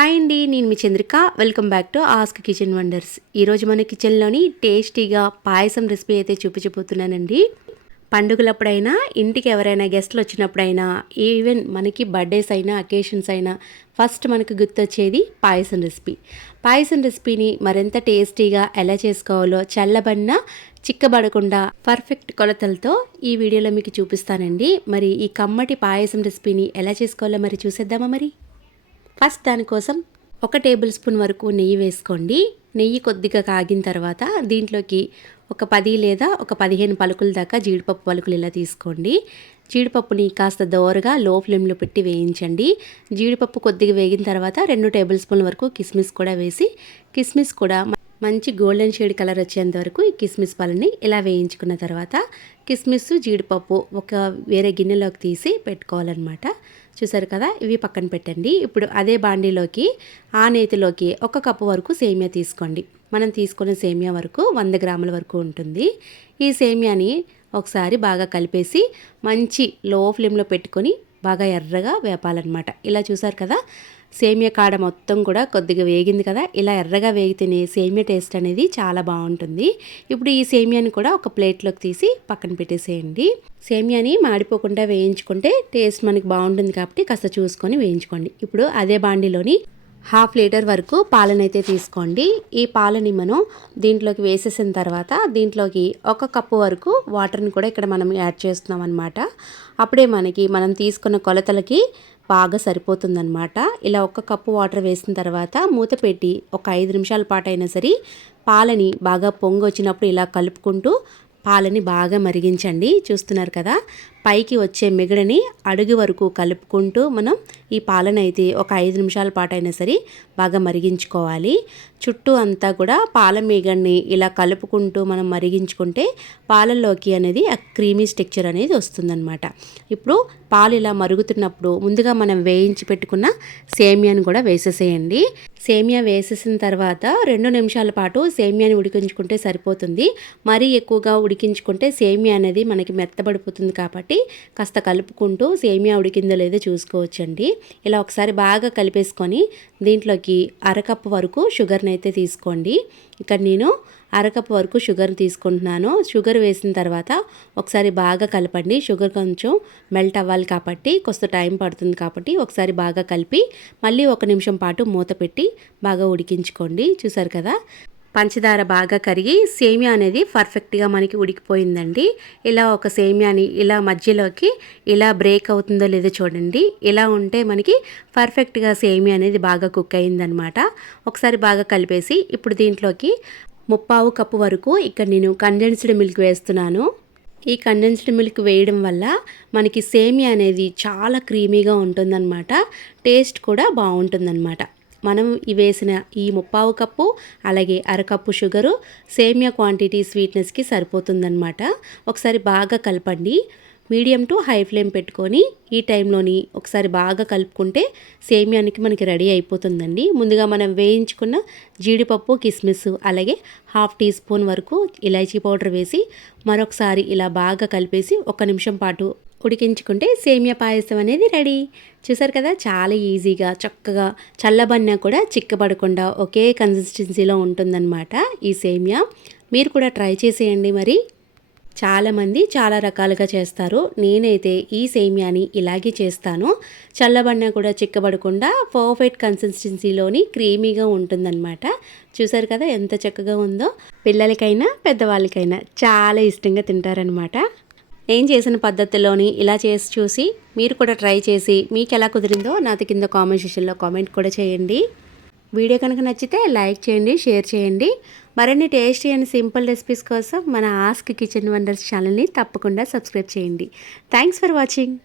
Hi అండి నేను మీ Chandrika. Welcome back to Ask Kitchen Wonders ఈరోజు మన కిచెన్లోని టేస్టీగా పాయసం రెసిపీ అయితే చూపించబోతున్నానండి. పండుగలప్పుడైనా ఇంటికి ఎవరైనా గెస్ట్లు వచ్చినప్పుడైనా ఈవెన్ మనకి బర్త్డేస్ అయినా అకేషన్స్ అయినా ఫస్ట్ మనకు గుర్తొచ్చేది పాయసం రెసిపీ. పాయసం రెసిపీని మరింత టేస్టీగా ఎలా చేసుకోవాలో చల్లబడిన చిక్కబడకుండా పర్ఫెక్ట్ కొలతలతో ఈ వీడియోలో మీకు చూపిస్తానండి. మరి ఈ కమ్మటి పాయసం రెసిపీని ఎలా చేసుకోవాలో మరి చూసేద్దామా మరి? ఫస్ట్ దానికోసం ఒక టేబుల్ స్పూన్ వరకు నెయ్యి వేసుకోండి. నెయ్యి కొద్దిగా కాగిన తర్వాత దీంట్లోకి ఒక పది లేదా ఒక పదిహేను పలుకుల దాకా జీడిపప్పు పలుకులు ఇలా తీసుకోండి. జీడిపప్పుని కాస్త దోరగా లో ఫ్లేమ్లో పెట్టి వేయించండి. జీడిపప్పు కొద్దిగా వేగిన తర్వాత రెండు టేబుల్ స్పూన్ల వరకు కిస్మిస్ కూడా వేసి కిస్మిస్ కూడా మంచి గోల్డెన్ షేడ్ కలర్ వచ్చేంత వరకు ఈ కిస్మిస్ పాలని ఇలా వేయించుకున్న తర్వాత కిస్మిస్ జీడిపప్పు ఒక వేరే గిన్నెలోకి తీసి పెట్టుకోవాలన్నమాట. చూసారు కదా? ఇవి పక్కన పెట్టండి. ఇప్పుడు అదే బాండీలోకి ఆ నేతిలోకి ఒక కప్పు వరకు సేమియా తీసుకోండి. మనం తీసుకునే సేమియా వరకు వంద గ్రాముల వరకు ఉంటుంది. ఈ సేమియాని ఒకసారి బాగా కలిపేసి మంచి లో ఫ్లేమ్లో పెట్టుకొని బాగా ఎర్రగా వేపాలన్నమాట. ఇలా చూసారు కదా? సేమియా కాడ మొత్తం కూడా కొద్దిగా వేగింది కదా ఇలా ఎర్రగా వేగితేనే సేమియా టేస్ట్ అనేది చాలా బాగుంటుంది. ఇప్పుడు ఈ సేమియాని కూడా ఒక ప్లేట్లోకి తీసి పక్కన పెట్టేసేయండి. సేమియాని మాడిపోకుండా వేయించుకుంటే టేస్ట్ మనకి బాగుంటుంది కాబట్టి కాస్త చూసుకొని వేయించుకోండి. ఇప్పుడు అదే బాండిలోని హాఫ్ లీటర్ వరకు పాలనైతే తీసుకోండి. ఈ పాలని మనం దీంట్లోకి వేసేసిన తర్వాత దీంట్లోకి ఒక కప్పు వరకు వాటర్ని కూడా ఇక్కడ మనం యాడ్ చేస్తున్నాం అనమాట అప్పుడే మనకి మనం తీసుకున్న కొలతలకి బాగా సరిపోతుందనమాట ఇలా ఒక కప్పు వాటర్ వేసిన తర్వాత మూత పెట్టి ఒక ఐదు నిమిషాల పాటు అయినా సరే పాలని బాగా పొంగి వచ్చినప్పుడు ఇలా కలుపుకుంటూ పాలని బాగా మరిగించండి. చూస్తున్నారు కదా? పైకి వచ్చే మిగడని అడుగు వరకు కలుపుకుంటూ మనం ఈ పాలనైతే ఒక ఐదు నిమిషాల పాటు అయినా సరే బాగా మరిగించుకోవాలి. చుట్టూ అంతా కూడా పాల మీగడిని ఇలా కలుపుకుంటూ మనం మరిగించుకుంటే పాలల్లోకి అనేది ఆ క్రీమీ స్ట్రక్చర్ అనేది వస్తుందన్నమాట. ఇప్పుడు పాలు ఇలా మరుగుతున్నప్పుడు ముందుగా మనం వేయించి పెట్టుకున్న సేమియాను కూడా వేసేసేయండి. సేమియా వేసేసిన తర్వాత రెండు నిమిషాల పాటు సేమియాని ఉడికించుకుంటే సరిపోతుంది. మరీ ఎక్కువగా ఉడికించుకుంటే సేమియా అనేది మనకి మెత్తబడిపోతుంది కాబట్టి కాబట్టి కాస్త కలుపుకుంటూ సేమియా ఉడికిందో లేదో చూసుకోవచ్చండి. ఇలా ఒకసారి బాగా కలిపేసుకొని దీంట్లోకి అరకప్పు వరకు షుగర్ని అయితే తీసుకోండి. ఇక్కడ నేను అరకప్పు వరకు షుగర్ తీసుకుంటున్నాను. షుగర్ వేసిన తర్వాత ఒకసారి బాగా కలపండి. షుగర్ కొంచెం మెల్ట్ అవ్వాలి కాబట్టి కొంత టైం పడుతుంది కాబట్టి ఒకసారి బాగా కలిపి మళ్ళీ ఒక నిమిషం పాటు మూత పెట్టి బాగా ఉడికించుకోండి. చూసారు కదా? పంచదార బాగా కరిగి సేమియా అనేది పర్ఫెక్ట్గా మనకి ఉడికిపోయిందండి. ఇలా ఒక సేమియాని ఇలా మధ్యలోకి ఇలా బ్రేక్ అవుతుందో లేదో చూడండి. ఇలా ఉంటే మనకి పర్ఫెక్ట్గా సేమియా అనేది బాగా కుక్ అయిందనమాట ఒకసారి బాగా కలిపేసి ఇప్పుడు దీంట్లోకి ముప్పావు కప్పు వరకు ఇక్కడ నేను కండెన్స్డ్ మిల్క్ వేస్తున్నాను. ఈ కండెన్స్డ్ మిల్క్ వేయడం వల్ల మనకి సేమియా అనేది చాలా క్రీమీగా ఉంటుందన్నమాట. టేస్ట్ కూడా బాగుంటుందన్నమాట. మనం వేసిన ఈ ముప్పావు కప్పు అలాగే అరకప్పు షుగరు సేమియా క్వాంటిటీ స్వీట్నెస్కి సరిపోతుందన్నమాట. ఒకసారి బాగా కలపండి. మీడియం టు హై ఫ్లేమ్ పెట్టుకొని ఈ టైంలోని ఒకసారి బాగా కలుపుకుంటే సేమియానికి మనకి రెడీ అయిపోతుందండి. ముందుగా మనం వేయించుకున్న జీడిపప్పు కిస్మిస్ అలాగే హాఫ్ టీ స్పూన్ వరకు ఇలాచీ పౌడర్ వేసి మరొకసారి ఇలా బాగా కలిపేసి ఒక నిమిషం పాటు ఉడికించుకుంటే సేమియా పాయసం అనేది రెడీ. చూసారు కదా? చాలా ఈజీగా చక్కగా చల్లబన్నా కూడా చిక్కబడకుండా ఒకే కన్సిస్టెన్సీలో ఉంటుందన్నమాట ఈ సేమియా. మీరు కూడా ట్రై చేసేయండి మరి. చాలామంది చాలా రకాలుగా చేస్తారు. నేనైతే ఈ సేమియాని ఇలాగే చేస్తాను. చల్లబడినా కూడా చిక్కబడకుండా పర్ఫెక్ట్ కన్సిస్టెన్సీలోని క్రీమీగా ఉంటుందన్నమాట. చూసారు కదా ఎంత చక్కగా ఉందో? పిల్లలకైనా పెద్దవాళ్ళకైనా చాలా ఇష్టంగా తింటారనమాట నేను చేసిన పద్ధతిలోని ఇలా చేసి చూసి మీరు కూడా ట్రై చేసి మీకు ఎలా కుదిరిందో నాతో కింద కామెంట్ సెషన్లో కామెంట్ కూడా చేయండి. వీడియో కనుక నచ్చితే లైక్ చేయండి షేర్ చేయండి. మరిన్ని టేస్టీ అండ్ సింపుల్ రెసిపీస్ కోసం మన ఆస్క్ కిచెన్ వండర్స్ ఛానల్ని తప్పకుండా సబ్స్క్రైబ్ చేయండి. Thanks for watching